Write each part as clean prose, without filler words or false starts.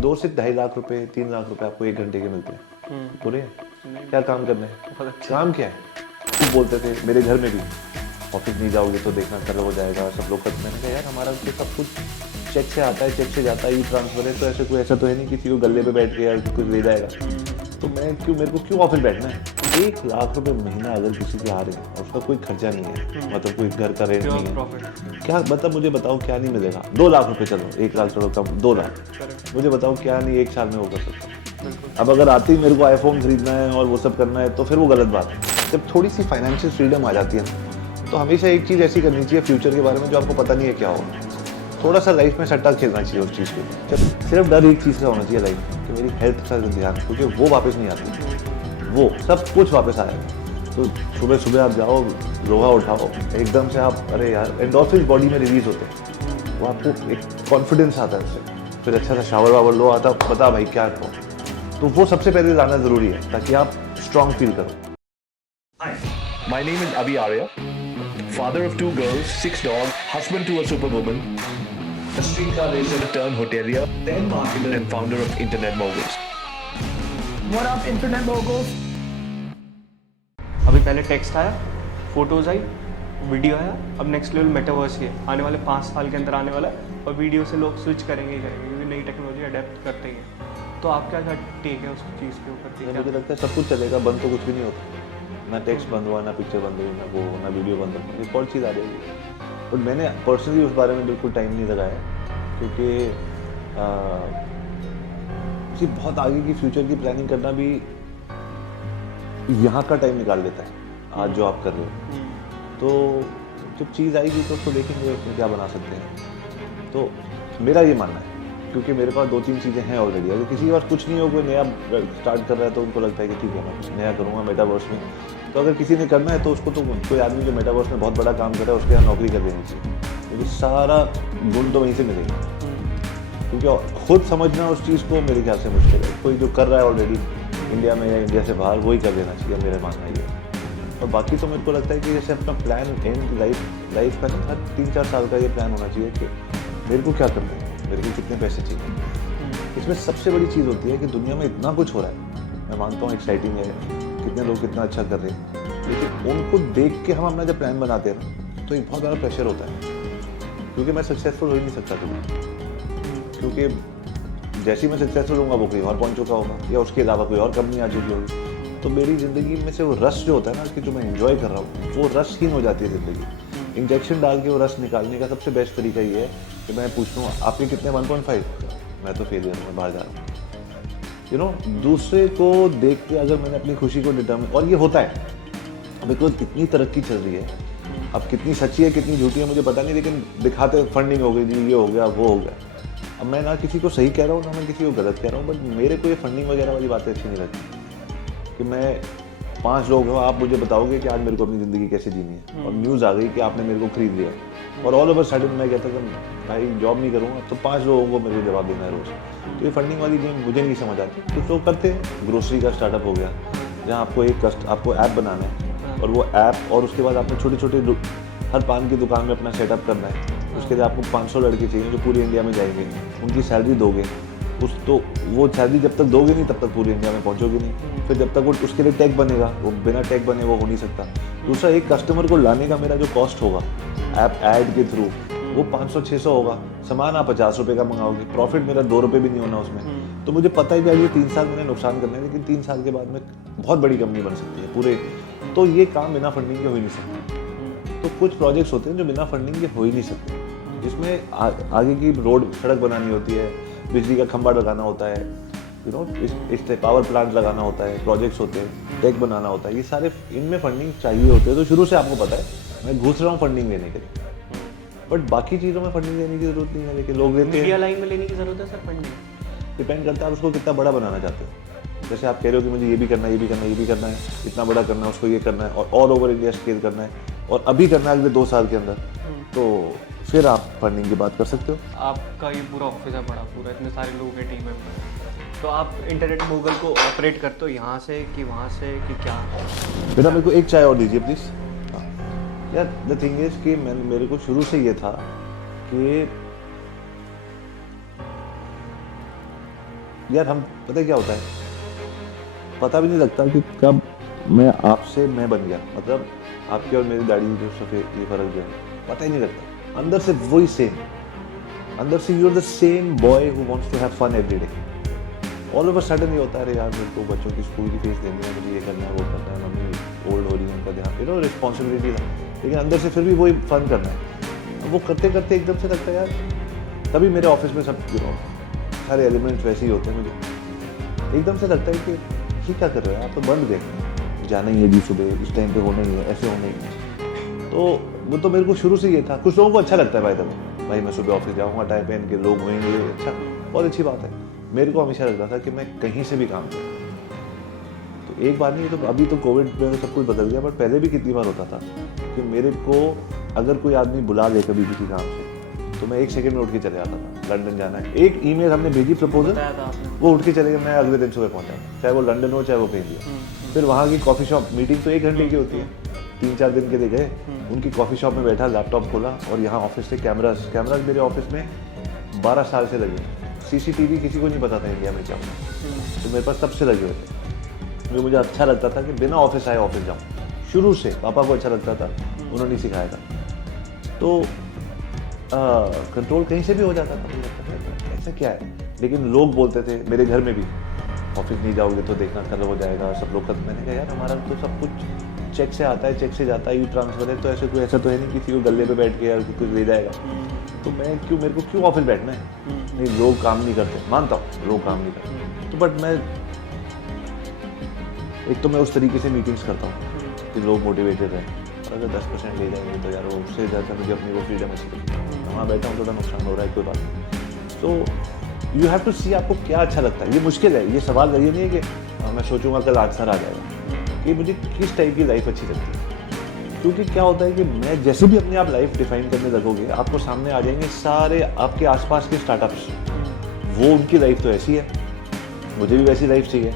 2 से 2.5 लाख रुपए 3 लाख रुपए आपको 1 घंटे के मिलते हैं पूरे। क्या काम करना है, काम क्या है? खूब बोलते थे मेरे घर में भी, ऑफिस नहीं जाओगे तो देखना कल हो जाएगा, सब लोग करते। मैंने कहा यार हमारा तो सब कुछ चेक से आता है, चेक से जाता है, ई ट्रांसफर है, तो ऐसे कोई ऐसा तो है नहीं किसी को गले पे बैठ के यार कुछ ले जाएगा। तो मैं मेरे को क्यों ऑफिस बैठना है? 1 लाख रुपए महीना अगर किसी के आ रहे हैं और उसका कोई खर्चा नहीं है, मतलब कोई घर का रेंट नहीं है, क्या मतलब मुझे बताओ क्या नहीं मिलेगा? 2 लाख रुपए, चलो 1 लाख चलो कम, 2 लाख, मुझे बताओ क्या नहीं 1 साल में वो कर सकता हूँ? अब अगर आते ही मेरे को आईफोन खरीदना है और वो सब करना है तो फिर वो गलत बात है। जब थोड़ी सी फाइनेंशियल फ्रीडम आ जाती है ना, तो हमेशा एक चीज़ ऐसी करनी चाहिए फ्यूचर के बारे में जो आपको पता नहीं है क्या होगा। थोड़ा सा लाइफ में सट्टा खेलना चाहिए उस चीज़ को। जब सिर्फ डर एक चीज़ का होना चाहिए लाइफ में कि मेरी हेल्थ का ध्यान, क्योंकि वो वापस नहीं आती, वो सब कुछ वापस आएगा। तो सुबह सुबह आप जाओ, लोहा उठाओ, एकदम से आप अरे यार एंडोर्फिन बॉडी में रिलीज होते हैं, वो आपको एक कॉन्फिडेंस आता है उससे। फिर अच्छा सा शावर वावर लो, आता बता भाई क्या करो, तो वो सबसे पहले लाना ज़रूरी है ताकि आप स्ट्रॉन्ग फील करो। My name is Avi Arya, father of 2 girls, 6 dogs, husband to a superwoman, a streetcar racer turned hotelier, then marketer and founder of Internet Moguls. What up, Internet Moguls? अभी पहले text आया, photos आई, video आया, अब next level metaverse ही है, आने वाले 5 साल के अंदर आने वाला है, और वीडियो से लोग स्विच करेंगे ही करेंगे क्योंकि नई टेक्नोलॉजी अडेप्ट करते ही हैं। तो आपका क्या टेक है उस चीज़ के ऊपर? मुझे लगता है सब कुछ चलेगा, बंद तो कुछ भी नहीं होता, ना टेक्स्ट बंद हुआ, ना पिक्चर बंद हुई, ना वो, ना वीडियो बंद हुई, एक और चीज़ आ जाएगी। बट मैंने पर्सनली उस बारे में बिल्कुल टाइम नहीं लगाया, क्योंकि किसी बहुत आगे की फ्यूचर की प्लानिंग करना भी यहाँ का टाइम निकाल लेता है। आज जो आप कर रहे हो, तो जब चीज़ आएगी तो उसको देखेंगे उसमें क्या बना सकते हैं। तो मेरा ये मानना है, क्योंकि मेरे पास 2-3 चीज़ें हैं ऑलरेडी। अगर किसी के पास कुछ नहीं हो, कोई नया स्टार्ट कर रहा है, तो उनको लगता है कि ठीक है मैं कुछ नया करूँगा मेटावर्स में। तो अगर किसी ने करना है तो उसको तो कोई आदमी जो मेटावर्स में बहुत बड़ा काम कर रहा है उसके यहाँ नौकरी कर देनी चाहिए, क्योंकि सारा गुण तो वहीं से मिलेगा। क्योंकि खुद समझना उस चीज़ को मेरे ख्याल से मुश्किल है। कोई जो कर रहा है ऑलरेडी इंडिया में या इंडिया से बाहर, वही कर देना चाहिए, मेरा मानना ये। और बाकी तो मेरे को लगता है कि जैसे अपना प्लान एंड लाइफ का हर 3-4 साल का ये प्लान होना चाहिए कि मेरे को क्या करना है, मेरे को कितने पैसे चाहिए। इसमें सबसे बड़ी चीज़ होती है कि दुनिया में इतना कुछ हो रहा है, मैं मानता हूँ एक्साइटिंग है, कितने लोग कितना अच्छा कर रहे हैं, लेकिन उनको देख के हम अपना जब प्लान बनाते हैं ना, तो एक बहुत बड़ा प्रेशर होता है, क्योंकि मैं सक्सेसफुल हो ही नहीं सकता कभी, क्योंकि जैसे ही मैं सक्सेसफुल होऊंगा वो कोई और पहुंच चुका होगा या उसके अलावा कोई और कंपनी आ चुकी होगी। तो मेरी ज़िंदगी में से वो रश जो होता है ना कि जो मैं एंजॉय कर रहा हूँ, वो रसहीन हो जाती है ज़िंदगी। इंजेक्शन डाल के वो रस निकालने का सबसे बेस्ट तरीका ये है कि मैं पूछ लूँ आपके कितने 1.5, मैं तो फेलियर हूँ, मैं बाहर जा रहा हूँ। दूसरे को देख के अगर मैंने अपनी खुशी को डिटर्मिन, और ये होता है, बिकॉज इतनी तरक्की चल रही है, अब कितनी सच्ची है कितनी झूठी है मुझे पता नहीं, लेकिन दिखाते फंडिंग हो गई जी, ये हो गया वो हो गया। अब मैं ना किसी को सही कह रहा हूँ ना मैं किसी को गलत कह रहा हूँ, बट मेरे को ये फंडिंग वगैरह वाली बातें अच्छी नहीं लगती कि मैं 5 लोग हो, आप मुझे बताओगे कि आज मेरे को अपनी ज़िंदगी कैसे जीनी है, और न्यूज़ आ गई कि आपने मेरे को खरीद लिया, और ऑल ओवर सडन मैं कहता था भाई जॉब नहीं करूँगा, तो 5 लोगों को मेरे को जवाब देना है रोज़। तो ये फंडिंग वाली गेम मुझे नहीं समझ आती। कुछ लोग करते हैं, ग्रोसरी का स्टार्टअप हो गया, जहाँ आपको आपको ऐप बनाना है, और वो ऐप, और उसके बाद आपने छोटे छोटे हर पान की दुकान में अपना सेटअप करना है। उसके लिए आपको 500 लड़के चाहिए जो पूरी इंडिया में जाएंगे, उनकी सैलरी दोगे, तो वो सैलरी जब तक दोगे नहीं तब तक पूरी इंडिया में पहुंचोगे नहीं। फिर जब तक वो उसके लिए टैग बनेगा, वो बिना टैग बने वो हो नहीं सकता। दूसरा, एक कस्टमर को लाने का मेरा जो कॉस्ट होगा ऐप ऐड के थ्रू, वो 500-600 होगा। सामान आप 50 रुपये का मंगाओगे, प्रॉफिट मेरा 2 रुपये भी नहीं होना उसमें। तो मुझे पता ही कि ये 3 साल मैंने नुकसान करना है, लेकिन 3 साल के बाद में बहुत बड़ी कंपनी बन सकती है पूरे। तो ये काम बिना फंडिंग के हो ही नहीं सकता। तो कुछ प्रोजेक्ट्स होते हैं जो बिना फंडिंग के हो ही नहीं सकते, जिसमें आगे की रोड सड़क बनानी होती है, बिजली का खंभा लगाना होता है, इस पावर प्लांट लगाना होता है, प्रोजेक्ट्स होते हैं, टेक बनाना होता है, ये सारे इनमें फंडिंग चाहिए होते हैं। तो शुरू से आपको पता है मैं घुस रहा हूँ फंडिंग लेने के लिए, बट बाकी चीज़ों में फंडिंग लेने की जरूरत नहीं है। लेकिन लोग लेते हैं। मीडिया लाइन में लेने की जरूरत है सर फंडिंग? डिपेंड करता है आप उसको कितना बड़ा बनाना चाहते हो। जैसे आप कह रहे हो कि मुझे ये भी करना है, ये भी करना है, ये भी करना है, इतना बड़ा करना है, उसको ये करना है, और ऑल ओवर इंडिया स्केल करना है, और अभी करना है अगले 2 साल के अंदर, तो फिर आप फंडिंग की बात कर सकते हो। आपका ये पूरा ऑफिस है बड़ा, पूरा इतने सारे लोगों के टीम मेंबर, तो आप इंटरनेट मोगल को ऑपरेट करते हो यहाँ से कि वहाँ से कि क्या? बेटा मेरे को एक चाय और दीजिए प्लीज़। यार द थिंग इज कि मेरे को शुरू से ये था कि यार हम पता है क्या होता है, पता भी नहीं लगता कि कब मैं आपसे मैं बन गया, मतलब आपकी और मेरी दाढ़ी जो सफ़ेद ये फर्क जो है पता ही नहीं लगता, अंदर से वही सेम, अंदर से you are the same boy who wants to have fun every day. All over sudden ये होता है, अरे यार मेरे को बच्चों की स्कूल की फीस देनी है, मुझे ये करना है वो करना है, मम्मी ओल्ड हो रही है उनका ध्यान, यू नो रिस्पॉन्सिबिलिटी था, लेकिन अंदर से फिर भी वही फन करना है। वो करते करते एकदम से लगता है यार, तभी मेरे ऑफिस में सब यू नो सारे एलिमेंट्स वैसे ही होते हैं, मुझे एकदम से लगता है कि ये क्या कर रहे हो आप, तो बंद गए, जाना ही है जी सुबह इस टाइम पे होना ही है, ऐसे होना ही है। तो वो तो मेरे को शुरू से ये था, कुछ लोगों को अच्छा लगता है भाई मैं सुबह ऑफिस जाऊँगा, टाई पहन के लोग होंगे, अच्छा बहुत अच्छी बात है। मेरे को हमेशा लगता था कि मैं कहीं से भी काम करूँ, तो एक बार नहीं, तो अभी तो कोविड में सब कुछ बदल गया, बट पहले भी कितनी बार होता था कि मेरे को अगर कोई आदमी बुला ले कभी किसी काम से, तो मैं 1 सेकंड में उठ के चले जाता था, लंदन जाना है, एक ईमेल हमने भेजी प्रपोजल, वो उठ के चले गए, मैं अगले दिन सुबह पहुंचा, चाहे वो लंदन हो चाहे वो कहीं भी। फिर वहाँ की कॉफ़ी शॉप मीटिंग तो 1 घंटे की होती है, 3-4 दिन के लिए गए, उनकी कॉफ़ी शॉप में बैठा, लैपटॉप खोला, और यहाँ ऑफिस से कैमराज मेरे ऑफिस में 12 साल से लगे, CCTV किसी को नहीं पता था इंडिया में क्या होता, तो मेरे पास तब से लगे हुए थे, जो मुझे अच्छा लगता था कि बिना ऑफिस आए ऑफिस जाऊँ, शुरू से पापा को अच्छा लगता था, उन्होंने सिखाया था, तो कंट्रोल कहीं से भी हो जाता था, मुझे लगता था ऐसा क्या है। लेकिन लोग बोलते थे मेरे घर में भी, ऑफिस नहीं जाओगे तो देखना कल हो जाएगा, सब लोग खत्म। मैंने कहा यार हमारा तो सब कुछ चेक से आता है, चेक से जाता है, यू ट्रांसफर है, तो ऐसा तो है नहीं किसी को गले पे बैठ के यार कुछ ले जाएगा, तो मेरे को क्यों ऑफिस बैठना है। नहीं, लोग काम नहीं करते, मानता हूँ लोग काम नहीं करते, तो बट मैं एक तो मैं उस तरीके से मीटिंग्स करता हूँ कि लोग मोटिवेटेड रहें, और अगर 10% ले जाएंगे तो यार वो उससे ज़्यादा मुझे अपनी वो फ्रीडम है, वहाँ बैठा हूँ थोड़ा नुकसान हो रहा है, कोई बात नहीं। तो यू हैव टू सी आपको क्या अच्छा लगता है। ये मुश्किल है, ये सवाल ये नहीं है कि मैं सोचूंगा कल आंसर आ जाएगा कि मुझे किस टाइप की लाइफ अच्छी लगती है, क्योंकि क्या होता है कि मैं जैसे भी अपने आप लाइफ डिफाइन करने लगोगे, आपको सामने आ जाएंगे सारे आपके आसपास के स्टार्टअप्स, वो उनकी लाइफ तो ऐसी है, मुझे भी वैसी लाइफ चाहिए,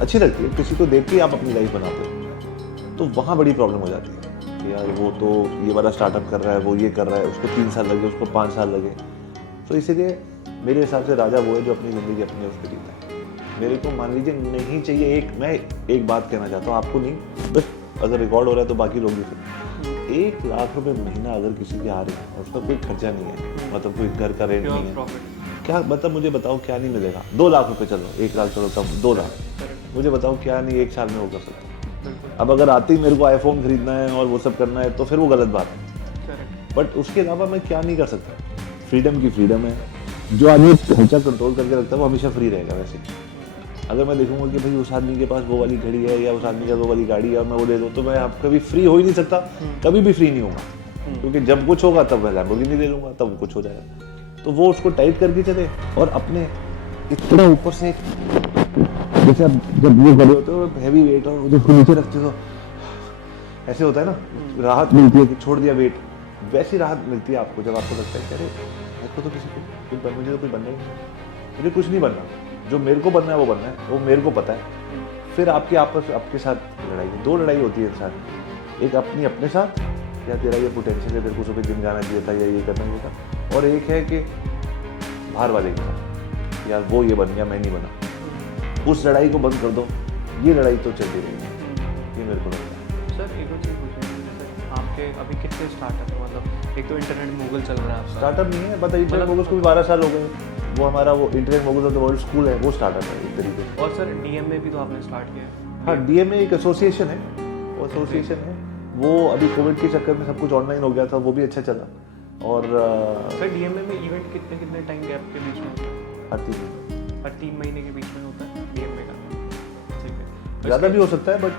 अच्छी लगती है, किसी को देख के आप अपनी लाइफ बनाते हो, तो वहाँ बड़ी प्रॉब्लम हो जाती है कि यार वो तो ये वाला स्टार्टअप कर रहा है, वो ये कर रहा है, उसको 3 साल लगे, उसको 5 साल लगे। तो इसीलिए मेरे हिसाब से राजा वो है जो अपनी ज़िंदगी अपने उस पर जीता है। मेरे को मान लीजिए नहीं चाहिए, मैं एक बात कहना चाहता हूँ आपको, नहीं बस अगर रिकॉर्ड हो रहा है तो बाकी लोग भी सुन, 1 लाख रुपए महीना अगर किसी के आ रहे हैं और उसका कोई खर्चा नहीं है, मतलब कोई घर का रेंट नहीं है, क्या मतलब मुझे बताओ क्या नहीं मिलेगा। 2 लाख रुपए चलो, 1 लाख चलो तब 2 लाख, मुझे बताओ क्या नहीं 1 साल में वो कर सकता। अब अगर आते ही मेरे को आईफोन खरीदना है और वो सब करना है तो फिर वो गलत बात है, बट उसके अलावा मैं क्या नहीं कर सकता। फ्रीडम की फ्रीडम है, जो आदमी खर्चा कंट्रोल करके रखता है वो हमेशा फ्री रहेगा। वैसे अगर मैं देखूंगा कि भाई उस आदमी के पास वो वाली घड़ी है या उस आदमी के पास वो वाली गाड़ी है, मैं वो ले लूँ, तो मैं अब कभी फ्री हो ही नहीं सकता, कभी भी फ्री नहीं होगा, क्योंकि जब कुछ होगा तब मैं लैम्बोर्गिनी ले लूँगा, तब कुछ हो जाएगा। तो वो उसको टाइट करके चले, और अपने इतना ऊपर से जैसे आप जब ये खड़े होते हो हैवी वेट और उसको नीचे रखते हो ऐसे होता है ना, राहत मिलती है कि छोड़ दिया वेट, वैसी राहत मिलती है आपको जब आपको लगता है कि अरे मेरे को तो किसी को कुछ मुझे तो कुछ बनना ही नहीं, मुझे कुछ नहीं बनना, जो मेरे को बनना है वो बनना है, वो मेरे को पता है। फिर आपके साथ लड़ाई, 2 लड़ाई होती है इंसान, एक अपने साथ, या तेरा ये पोटेंशियल है, तेरे को सुबह जिम जाना चाहिए था या ये करना चाहिए था, और एक है कि बाहर वाले के साथ, यार वो ये बन गया मैं नहीं बना, उस लड़ाई को बंद कर दो, ये लड़ाई तो चलती रहेगी, ये मेरे को लगता है। सर एक और चीज़ पूछनी है, सर आपके अभी कितने स्टार्टअप है, मतलब एक तो इंटरनेट मोगल चल रहा है आपका, स्टार्टअप नहीं है, बट इंटरनेट मोगल्स को भी 12 साल हो गए, वो हमारा वो internet moguls of the world school है, वो स्टार्टअप है एक तरीके से। और सर DMA भी तो आपने स्टार्ट किया है। हाँ, DMA एक एसोसिएशन है, वो एसोसिएशन है, वो अभी कोविड के चक्कर में सब कुछ ऑनलाइन हो गया था, वो भी अच्छा चला। और सर DMA में इवेंट कितने टाइम गैप के बीच में होता है? हर 3 महीने के बीच में होता है DMA का। ठीक है, ज़्यादा भी हो सकता है, बट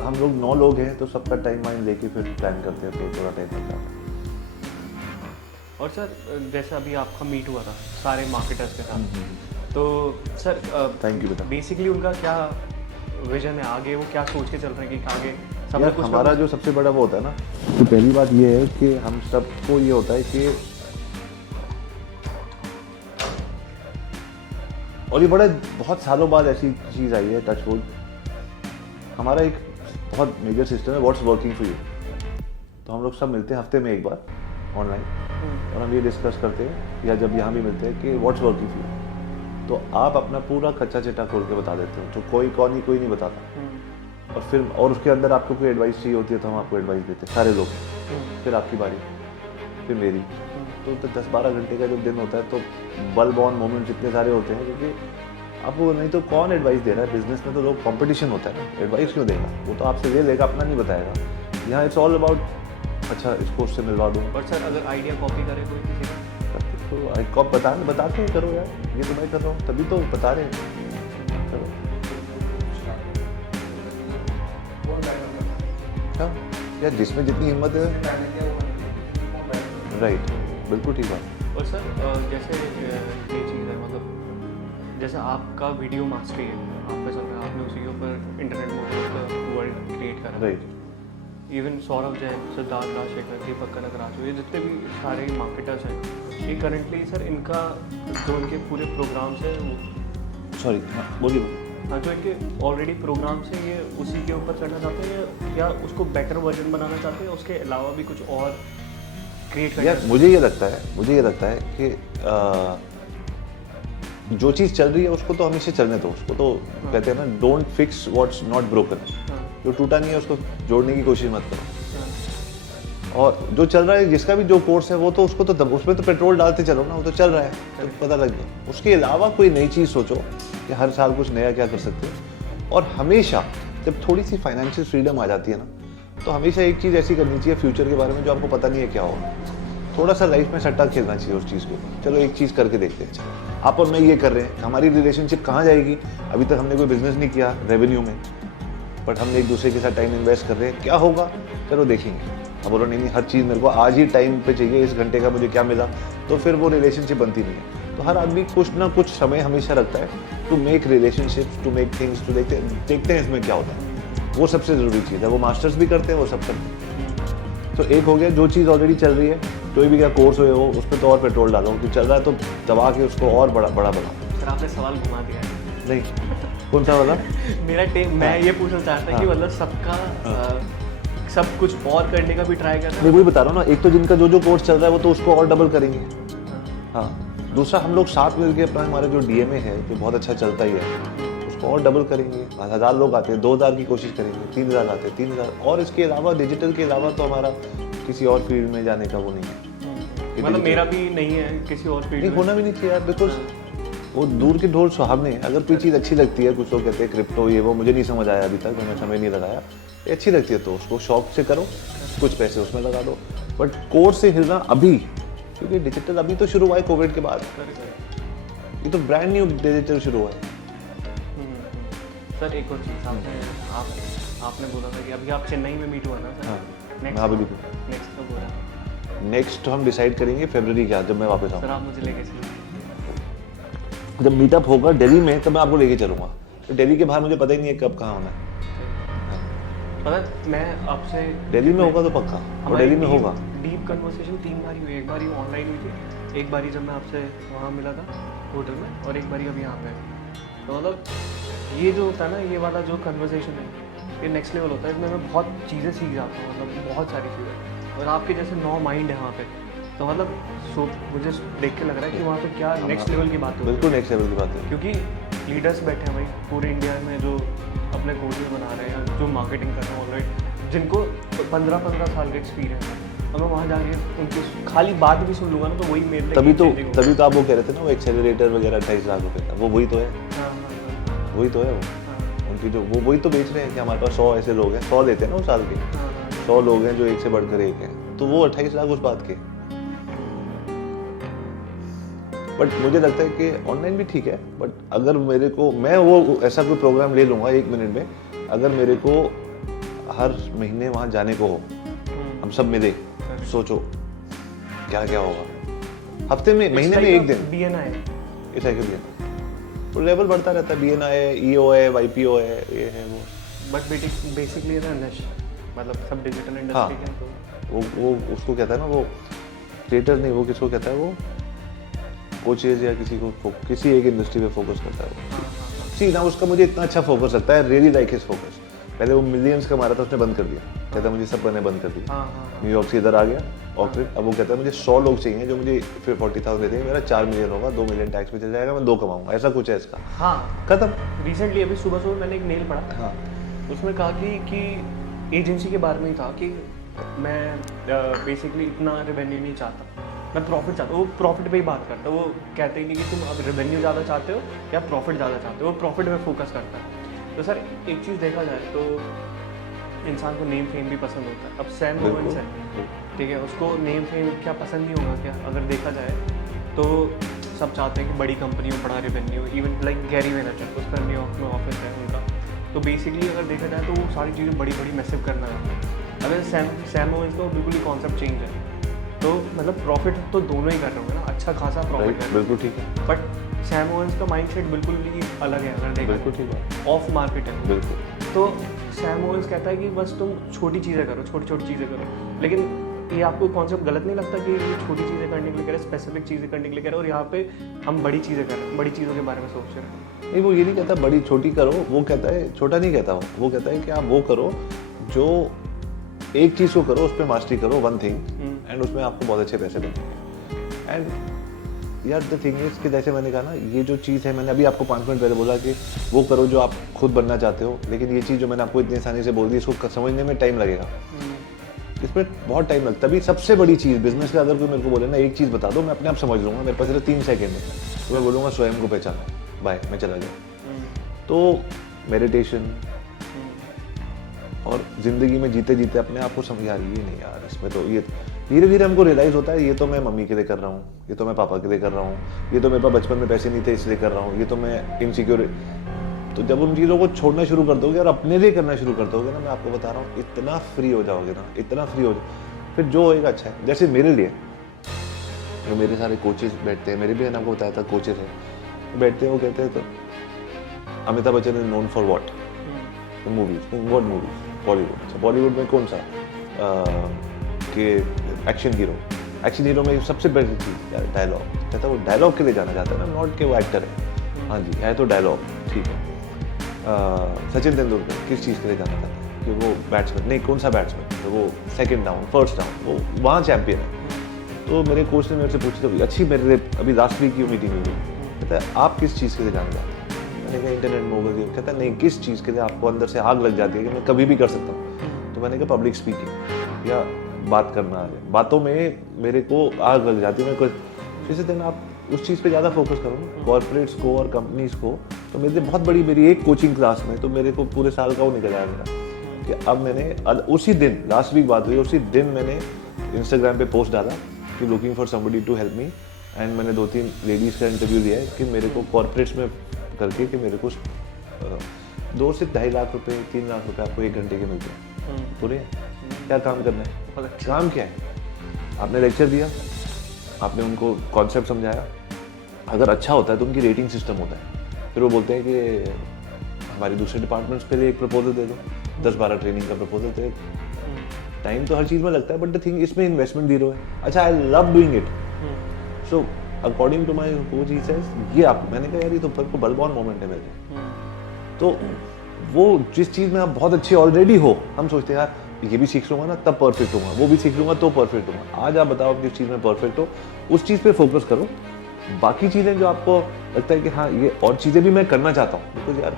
हम लोग 9 लोग हैं तो सबका टाइम वाइम लेके फिर प्लान करते हैं, तो थोड़ा टाइम लगता है। और सर जैसे अभी आपका मीट हुआ था सारे मार्केटर्स के साथ, तो सर थैंक यू बेटा। बेसिकली उनका क्या विजन है आगे, वो क्या सोच के चल रहे हैं कि आगे सब यार कुछ हमारा जो सबसे बड़ा वो होता है ना, तो पहली बात ये है कि हम सबको ये होता है कि, और ये बहुत सालों बाद ऐसी चीज़ आई है, टच वुड, हमारा एक बहुत मेजर सिस्टम है व्हाट्स वर्किंग फॉर यू। तो हम लोग सब मिलते हैं हफ्ते में एक बार ऑनलाइन, और हम ये डिस्कस करते हैं, या जब यहाँ भी मिलते हैं कि व्हाट्स वर्किंग फॉर यू। तो आप अपना पूरा कच्चा चिट्ठा खोल के बता देते हो, तो कोई नहीं बताता। और फिर उसके अंदर आपको कोई एडवाइस चाहिए होती है तो हम आपको एडवाइस देते हैं, सारे लोग। फिर आपकी बारी, फिर मेरी। तो 10-12 घंटे का जब दिन होता है तो बल्ब ऑन मोमेंट्स इतने सारे होते हैं, क्योंकि आपको नहीं तो कौन एडवाइस दे रहा है। बिजनेस में तो लोग कंपटीशन होता है ना, एडवाइस क्यों देगा, वो तो आपसे ले लेगा, अपना नहीं बताएगा। यहाँ इट्स ऑल अबाउट अच्छा इसको उससे मिलवा दूँ। और सर अगर आइडिया कॉपी करे कोई किसी का, तो आई कॉप बताते हैं, करो यार, ये तो मैं कर रहा हूँ तभी तो बता रहे हैं, करो। हाँ यार, जिसमें जितनी हिम्मत है। राइट, बिल्कुल ठीक बात। और सर जैसे ये चीज़ है, मतलब जैसे आपका वीडियो मास्टरी है, आप पे चल रहा है, आपने उसी के ऊपर इंटरनेट में वर्ल्ड क्रिएट करा। राइट। इवन सौरभ जैन, सिद्धार्थ राजशेखर, दीपक कनकराजू, ये जितने भी सारे मार्केटर्स हैं, ये करंटली सर इनका जो इनके पूरे प्रोग्राम्स हैं वो, सॉरी बोलिए। हाँ, जो इनके ऑलरेडी प्रोग्राम्स हैं ये उसी के ऊपर चढ़ना चाहते हैं या उसको बेटर वर्जन बनाना चाहते हैं, उसके अलावा भी कुछ और क्रिएट करना? यार मुझे ये लगता है कि जो चीज़ चल रही है उसको तो हमेशा चलने दो। उसको तो कहते हैं ना, don't fix what's not broken. जो टूटा नहीं है उसको जोड़ने की कोशिश मत करो। और जो चल रहा है, जिसका भी जो कोर्स है, वो तो उसको तो उसमें तो पेट्रोल डालते चलो ना, वो तो चल रहा है, तो पता लग गया। उसके अलावा कोई नई चीज़ सोचो कि हर साल कुछ नया क्या कर सकते हो। और हमेशा जब थोड़ी सी फाइनेंशियल फ्रीडम आ जाती है ना, तो हमेशा एक चीज़ ऐसी करनी चाहिए फ्यूचर के बारे में जो आपको पता नहीं है क्या होगा। थोड़ा सा लाइफ में सट्टा खेलना चाहिए उस चीज़ को। चलो एक चीज़ करके देखते हैं, आप और मैं ये कर रहे हैं, हमारी रिलेशनशिप कहाँ जाएगी? अभी तक हमने कोई बिजनेस नहीं किया रेवेन्यू में, बट हमने एक दूसरे के साथ टाइम इन्वेस्ट कर रहे हैं, क्या होगा चलो देखेंगे। अब बोलो नहीं हर चीज़ मेरे को आज ही टाइम पे चाहिए, इस घंटे का मुझे क्या मिला, तो फिर वो रिलेशनशिप बनती नहीं है। तो हर आदमी कुछ ना कुछ समय हमेशा रखता है to make relationships, to make things, to देखते हैं इसमें क्या होता है। वो सबसे ज़रूरी चीज़ है, वो मास्टर्स भी करते हैं, वो सब करते हैं। तो एक हो गया जो चीज़ ऑलरेडी चल रही है, कोई भी क्या कोर्स हो उस पर तो और पेट्रोल डालो, कि चल रहा है तो दबा के उसको और बड़ा बनाओ। सर आपने सवाल घुमा दिया है। नहीं, कौन सा वाला? मेरा मैं ये पूछना चाहता हूँ कि मतलब सबका सब कुछ और करने का भी ट्राई करना है। नहीं, वही बता रहा हूँ ना, एक तो जिनका जो कोर्स चल रहा है वो तो उसको और डबल करेंगे। हाँ, दूसरा हम लोग साथ मिलके अपना, हमारा जो डीएमए है जो बहुत अच्छा चलता ही है, उसको और डबल करेंगे। 1000 लोग आते हैं, 2000 की कोशिश करेंगे, 3000 आते हैं, 3000। और इसके अलावा डिजिटल के अलावा तो हमारा किसी और फील्ड में जाने का वो नहीं है। मतलब मेरा भी नहीं है किसी और फील्ड में। होना भी नहीं चाहिए यार, बिकॉज वो दूर के ढोल सुहावने हैं। अगर कोई चीज़ अच्छी लगती है, कुछ लोग कहते हैं क्रिप्टो ये वो, मुझे नहीं समझ आया अभी तक, मैंने समय नहीं लगाया। ये अच्छी लगती है तो उसको शौक से करो, कुछ पैसे उसमें लगा दो, बट कोर्स से हिलना अभी, क्योंकि डिजिटल अभी तो शुरू हुआ है कोविड के बाद, ये तो ब्रांड न्यू डिजिटल शुरू हुआ है। सर एक और चीज़ आपने बोला था कि अभी आप चेन्नई में मीट हुआ ना सर? हाँ, नेक्स्ट कब हो रहा है? नेक्स्ट हम डिसाइड करेंगे फरवरी के, जब मैं वापस सर आऊँ। आप मुझे लेके चलिए। जब मीटअप होगा दिल्ली में तब मैं आपको लेके चलूँगा। तो दिल्ली के बाहर मुझे पता ही नहीं है कब कहाँ होना है। पता है, मैं आपसे दिल्ली में होगा तो पक्का, और दिल्ली में होगा। डीप कन्वर्सेशन 3 बार हुई। एक बार ऑनलाइन हुई थी, एक बारी जब मैं आपसे वहाँ मिला था होटल में, और एक बारी अभी यहाँ पे। तो मतलब ये जो होता है ना, ये वाला जो कन्वर्सेशन है, ये नेक्स्ट लेवल होता है। इसमें मैं बहुत चीज़ें सीख जाता हूँ, मतलब बहुत सारी चीज़ें। और आपके जैसे 9 माइंड है वहाँ पे, तो मतलब मुझे देख के लग रहा है कि वहाँ पे क्या नेक्स्ट लेवल की बात है। बिल्कुल नेक्स्ट लेवल की बात है, क्योंकि लीडर्स बैठे हैं भाई पूरे इंडिया में, जो अपने कोर्सेज बना रहे हैं, जो मार्केटिंग कर रहे हैं ऑलरेडी, जिनको 15 साल का एक्सपीरियंस है। और मैं वहाँ जाके उनकी खाली बात भी सुन लूँगा ना, तो वही मेरे लिए तभी तो आप वो कह रहे थे ना, वो एक्सेलरेटर वगैरह 28 लाख रुपए का, वो वही तो है। वही तो है वो उनकी जो वो वही तो बेच रहे हैं कि हमारे पास 100 ऐसे लोग हैं, 100 लेते हैं ना उस साल के, 100 लोग हैं जो एक से बढ़कर एक हैं, तो वो 28 लाख उस बात के। बट मुझे लगता है कि ऑनलाइन भी ठीक है, बट अगर मेरे को, मैं वो ऐसा कोई प्रोग्राम ले लूँगा 1 मिनट में, अगर मेरे को हर महीने वहाँ जाने को हो, हम सब मिले, सोचो क्या क्या होगा। हफ्ते में, महीने में 1 दिन BNI इस भी तो लेवल बढ़ता रहता है। BNI है, EO है, YPO है, ये है वो। बट बेसिकली ना नश, मतलब सब डिजिटल इंडस्ट्री के, तो वो उसको कहता है ना, वो क्रिएटर नहीं, वो किसको कहता है, वो कोचेज या किसी को किसी एक इंडस्ट्री पे फोकस करता है वो। सी ना, उसका मुझे इतना अच्छा फोकस लगता है, रियली लाइक हिज फोकस। पहले वो मिलियंस कमा रहा था, उसने बंद कर दिया। कहता है मुझे सब बने बंद कर दी। हाँ हाँ न्यूयॉर्क से इधर आ गया ऑकलैंड। अब वो कहता है मुझे 100 लोग चाहिए जो मुझे फिर 40,000 देते हैं, मेरा 4 मिलियन होगा, 2 मिलियन टैक्स में चल जाएगा, मैं 2 कमाऊंगा, ऐसा कुछ है इसका। हाँ। खत्म। रिसेंटली अभी सुबह सुबह मैंने एक मेल पढ़ा, हाँ उसमें कहा कि एजेंसी के बारे में ही था कि मैं बेसिकली इतना रेवेन्यू नहीं चाहता, मैं प्रॉफिट चाहता हूँ। वो प्रॉफिट पे ही बात करता है, वो कहते ही नहीं कि तुम अब रेवेन्यू ज़्यादा चाहते हो या प्रॉफिट ज़्यादा चाहते हो, वो प्रॉफिट पे फोकस करता है। तो सर एक चीज़ देखा जाए तो इंसान को नेम फेम भी पसंद होता है। अब सैम ओवेंस है, ठीक है, उसको नेम फेम क्या पसंद नहीं होगा क्या? अगर देखा जाए तो सब चाहते हैं कि बड़ी कंपनी में बड़ा revenue, even like Gary Vaynerchuk, उसका न्यूयॉर्क में ऑफिस है उनका। तो बेसिकली अगर देखा जाए तो वो सारी चीज़ें बड़ी बड़ी मैसिव करना है। अगर सैम ओवेंस का बिल्कुल ही कॉन्सेप्ट चेंज है, तो मतलब प्रॉफिट तो दोनों ही कर रहे होंगे ना, अच्छा खासा प्रॉफिट है, बिल्कुल ठीक है। बट सैम ओवेंस का माइंडसेट बिल्कुल ही अलग है। अगर देखा बिल्कुल ठीक है, ऑफ मार्केट है बिल्कुल। तो सैम ओवेंस कहता है कि बस तुम छोटी चीज़ें करो, छोटी छोटी चीज़ें करो। लेकिन ये आपको कॉन्सेप्ट गलत नहीं लगता कि ये छोटी चीज़ें करने के लिए कह रहे हैं, स्पेसिफिक चीज़ें करने के लिए कह रहे हैं, और यहाँ पे हम बड़ी चीज़ें कर रहे हैं, बड़ी चीज़ों के बारे में सोच रहे हैं। नहीं, वो ये नहीं कहता बड़ी छोटी करो, वो कहता है छोटा नहीं कहता, वो कहता है कि आप वो करो जो एक चीज़ को करो, उस पर मास्टरी करो, वन थिंग, एंड उसमें आपको बहुत अच्छे पैसे बनेंगे। एंड यार द थिंग इज कि जैसे मैंने कहा ना, ये जो चीज़ है, मैंने अभी आपको 5 मिनट पहले बोला कि वो करो जो आप खुद बनना चाहते हो, लेकिन ये चीज़ जो मैंने आपको इतनी आसानी से बोल दी, इसको समझने में टाइम लगेगा, इसमें बहुत टाइम लगता है। अभी सबसे बड़ी चीज़ बिजनेस का, अगर कोई मेरे को बोले ना एक चीज़ बता दो, मैं अपने आप समझ लूँगा, मेरे पास सिर्फ 3 सेकेंड में, तो मैं बोलूँगा स्वयं को पहचानो, बाय, मैं चला गया। तो मेडिटेशन और ज़िंदगी में जीते जीते अपने आप को समझ आ रही है, नहीं यार इसमें तो ये धीरे धीरे हमको रियलाइज़ होता है, ये तो मैं मम्मी के लिए कर रहा हूँ, ये तो मैं पापा के लिए कर रहा हूँ, ये तो मेरे पास बचपन में पैसे नहीं थे इसलिए कर रहा हूँ, ये तो मैं इनसिक्योर। तो जब उन चीज़ों को छोड़ना शुरू कर दोगे और अपने लिए करना शुरू कर दोगे ना, मैं आपको बता रहा हूँ, इतना फ्री हो जाओगे ना, इतना फ्री हो फिर जो होएगा अच्छा है। जैसे मेरे लिए जो मेरे सारे कोचेज बैठते हैं, मेरे भी मैंने आपको बताया था कोचेज हैं, बैठते हैं, वो कहते हैं तो Amitabh Bachchan is known for what? Movies. What movies? Bollywood. अच्छा, बॉलीवुड में कौन सा कि एक्शन हीरो? एक्शन हीरो में सबसे बड़ी चीज़ यार डायलॉग। कहता है वो डायलॉग के लिए जाना चाहता है ना, नॉट कि वो एक्टर है। हाँ जी, है तो डायलॉग, ठीक है। सचिन तेंदुलकर किस चीज़ के लिए जाना चाहता है? कि वो बैट्समैन, नहीं कौन सा बैट्समैन, तो वो सेकंड डाउन, फर्स्ट डाउन, वो वहाँ चैंपियन है। तो मेरे कोच ने मेरे से पूछा, तो अच्छी मेरे अभी लास्ट वीक की मीटिंग हुई, कहता है आप किस चीज़ के लिए जाना चाहते हैं? मैंने कहा इंटरनेट मोबाइल। कहता है नहीं, किस चीज़ के लिए आपको अंदर से आग लग जाती है कि मैं कभी भी कर सकता हूँ? तो मैंने कहा पब्लिक स्पीकिंग या बात करना है, बातों में मेरे को आग लग जाती है। मैं इसी दिन आप उस चीज़ पे ज़्यादा फोकस करो, कॉर्पोरेट्स को और कंपनीज को। तो मेरे बहुत बड़ी मेरी एक कोचिंग क्लास में तो मेरे को पूरे साल का वो निकल आया मेरा कि अब मैंने उसी दिन, लास्ट वीक बात हुई, उसी दिन मैंने इंस्टाग्राम पे पोस्ट डाला कि looking for somebody to help me, and मैंने 2-3 लेडीज़ का इंटरव्यू लिया है कि मेरे को कॉर्पोरेट्स में करके कि मेरे को 2 से 2.5 लाख रुपए, 3 लाख रुपए आपको 1 घंटे के मिलते हैं पूरे। क्या काम करना है? काम क्या है? आपने लेक्चर दिया, आपने उनको कॉन्सेप्ट समझाया, अगर अच्छा होता है तो उनकी रेटिंग सिस्टम होता है, फिर वो बोलते हैं कि हमारे दूसरे डिपार्टमेंट्स के लिए एक प्रपोजल दे दो, 10-12 ट्रेनिंग का प्रपोजल दे दो। टाइम तो हर चीज़ में लगता है, बट द थिंग इसमें इन्वेस्टमेंट जीरो है। अच्छा, I love doing it, so according to my coach he says ये आप, मैंने कहा यार ये तो बिल्कुल बलबॉन मोमेंट है मेरे। तो वो जिस चीज़ में आप बहुत अच्छे ऑलरेडी हो, हम सोचते हैं यार ये भी सीख लूँगा ना तब परफेक्ट होगा, वो भी सीख लूँगा तो परफेक्ट होगा। आज आप बताओ जिस चीज़ में परफेक्ट हो उस चीज़ पे फोकस करो। बाकी चीज़ें जो आपको लगता है कि हाँ ये और चीज़ें भी मैं करना चाहता हूँ, बिकॉज यार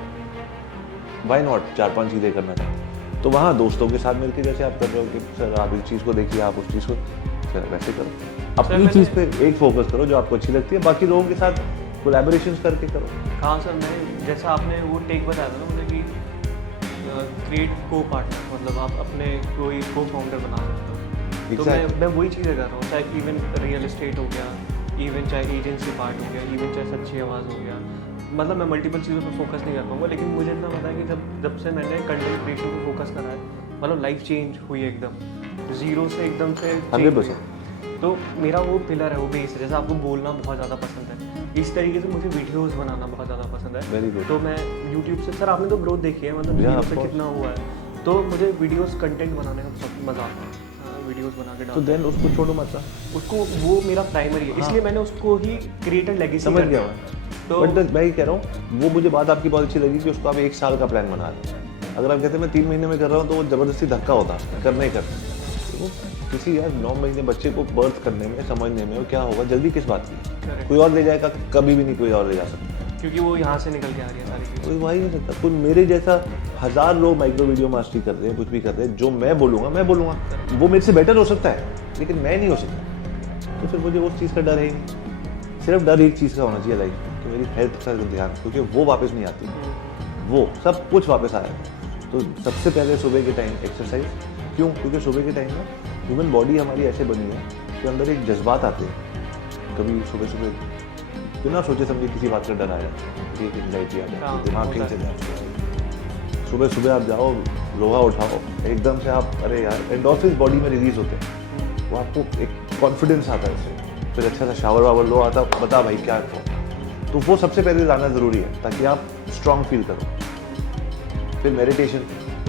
वाई नॉट 4-5 चीज़ें करना चाहता हूँ, तो वहाँ दोस्तों के साथ मिलकर जैसे आप कर रहे हो कि सर आप इस चीज़ को देखिए, आप उस चीज़ को, सर वैसे करो। अपनी चीज़ पे एक फोकस करो जो आपको अच्छी लगती है, बाकी लोगों के साथ कोलैबोरेशंस करके करो। हाँ सर, मैं जैसा आपने वो टेक बताया था ना मुझे कि क्रिएट को पार्टनर, मतलब आप अपने कोई को फाउंडर बना सकते हो। तो मैं वही चीज़ें कर रहा हूँ, चाहे इवन रियल एस्टेट हो गया, इवन चाहे एजेंसी पार्ट हो गया, इवन चाहे सच्ची आवाज़ हो गया। मतलब मैं मल्टीपल चीज़ों पे फोकस नहीं कर पाऊंगा, लेकिन मुझे इतना पता है कि जब से मैंने कंटेंट क्रिएशन पे फोकस करा है, मतलब लाइफ चेंज हुई है एकदम, जीरो से एकदम से 100%। तो मेरा वो पिलर है, वो बेस है। जैसे आपको बोलना बहुत ज़्यादा पसंद है, इस तरीके से मुझे वीडियोस बनाना बहुत ज़्यादा पसंद है। Very good। तो मैं यूट्यूब से, सर आपने तो ग्रोथ देखी है, मतलब यूट्यूब से कितना हुआ है, तो मुझे वीडियोस कंटेंट बनाने का बहुत मज़ा आता है, वीडियोस बना के तो देन उसको छोड़ो मत, उसको, वो मेरा प्राइमरी है, इसलिए मैंने उसको ही क्रिएटर लेगेसी समझ गया मैं। तो बट मैं ही कह रहा हूँ, वो मुझे बात आपकी बहुत अच्छी लगी कि उसको आप 1 साल का प्लान बना रहे हो। अगर आप कहते हैं मैं 3 महीने में कर रहा हूँ तो वो ज़बरदस्ती धक्का होता करना ही करना। तो वो किसी यार 9 महीने बच्चे को बर्थ करने में, समझने में, वो क्या होगा, जल्दी किस बात की? Correct. कोई और ले जाएगा, कभी भी नहीं कोई और ले जा सकता। क्योंकि वो यहाँ से निकल के आ रही है सारी चीज़ें। कोई वही नहीं सकता। कोई मेरे जैसा 1000 लोग माइक्रो वीडियो मास्टरी कर रहे हैं, कुछ भी कर रहे हैं, जो मैं बोलूँगा वो मेरे से बेटर हो सकता है, लेकिन मैं नहीं हो सकता। तो फिर मुझे उस चीज़ का डर है ही नहीं। सिर्फ डर एक चीज़ का होना चाहिए लाइफ में, कि मेरी हेल्थ का ध्यान, क्योंकि वो वापस नहीं आती, वो सब कुछ वापस आया। तो सबसे पहले सुबह के टाइम एक्सरसाइज। क्यों? क्योंकि सुबह के टाइम में ह्यूमन बॉडी हमारी ऐसे बनी है कि अंदर एक जज्बात आते हैं। कभी सुबह सुबह बिना सोचे समझे किसी बात का डर आ जाता है, कि एक एंग्जाइटी आ जाती है, दिमाग कहीं चले जाता है। सुबह सुबह आप जाओ, लोहा उठाओ, एकदम से आप, अरे यार, एंडोर्फिन्स बॉडी में रिलीज होते हैं, वो आपको एक कॉन्फिडेंस आता है उससे। फिर अच्छा सा शावर वावर लो, आता बता भाई क्या है, तो वो सबसे पहले लाना ज़रूरी है ताकि आप स्ट्रांग फील करो। फिर मेडिटेशन,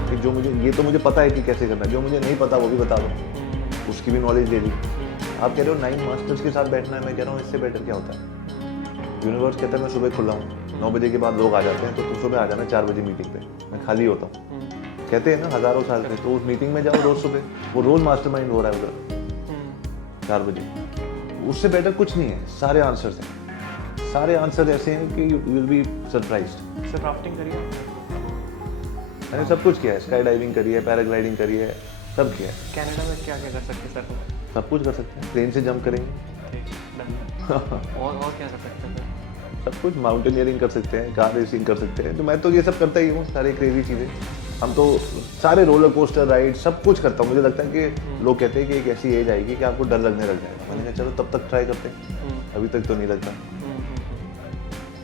कि जो मुझे, ये तो मुझे पता है कि कैसे करना है, जो मुझे नहीं पता वो भी बता दो, उसकी भी नॉलेज दे दी। आप कह रहे हो 9 मास्टर्स के साथ बैठना है, मैं कह रहा हूँ इससे बेटर क्या होता है। यूनिवर्स कहता है मैं सुबह खुला हूँ, 9 बजे के बाद लोग आ जाते हैं, तो तुम सुबह आ जाना 4 बजे मीटिंग पे, मैं खाली होता हूँ। कहते हैं ना हज़ारों साल से, तो उस मीटिंग में जाओ रोज सुबह, वो रोज मास्टरमाइंड हो रहा है उधर 4 बजे। उससे बेटर कुछ नहीं है। सारे आंसर्स हैं, सारे आंसर ऐसे हैं कि you will be surprised. Sir rafting करिए, मैंने सब कुछ किया है, स्काई डाइविंग करी है, पैराग्लाइडिंग करी है, सब किया है। कनाडा में क्या क्या कर सकते हैं सर? सब कुछ कर सकते हैं, प्लेन से जंप करेंगे, ठीक, डन। और क्या कर सकते हैं सर? सब कुछ, माउंटेनियरिंग कर सकते हैं, कार रेसिंग कर सकते हैं। तो मैं तो ये सब करता ही हूँ, सारे क्रेजी चीज़ें। हम तो सारे रोलर कोस्टर राइड सब कुछ करता हूँ। मुझे लगता है कि लोग कहते हैं कि एक ऐसी एज आएगी कि आपको डर लगने लग जाएगा। मैंने कहा चलो तब तक ट्राई करते हैं, अभी तक तो नहीं लगता।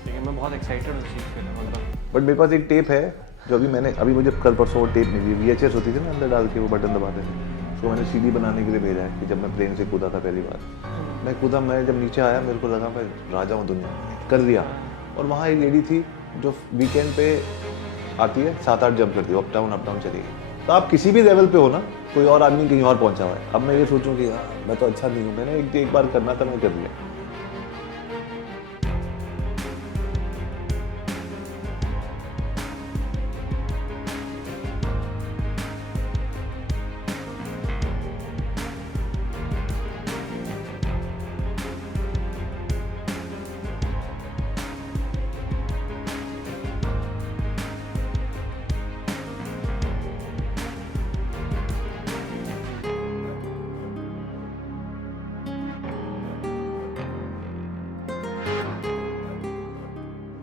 ठीक है, मैं बहुत एक्साइटेड हूँ इस चीज़ के लिए, मतलब। बट मेरे पास एक टेप है जो अभी मुझे कल परसों वो टेप मिली, VHS होती थी ना, अंदर डाल के वो बटन दबाते थे, उसको मैंने CD बनाने के लिए भेजा है। कि जब मैं प्लेन से कूदा था पहली बार, मैं कूदा, मैं जब नीचे आया मेरे को लगा मैं राजा हूँ दुनिया में, कर दिया। और वहाँ एक लेडी थी जो वीकेंड पे आती है, 7-8 जंप करती है, अप डाउन चली गई। तो आप किसी भी लेवल पे हो ना, कोई और आदमी कहीं और पहुँचा हुआ है। अब मैं ये सोचूं कि यार मैं तो अच्छा नहीं हूँ, मैंने एक बार करना था, मैं कर लिया।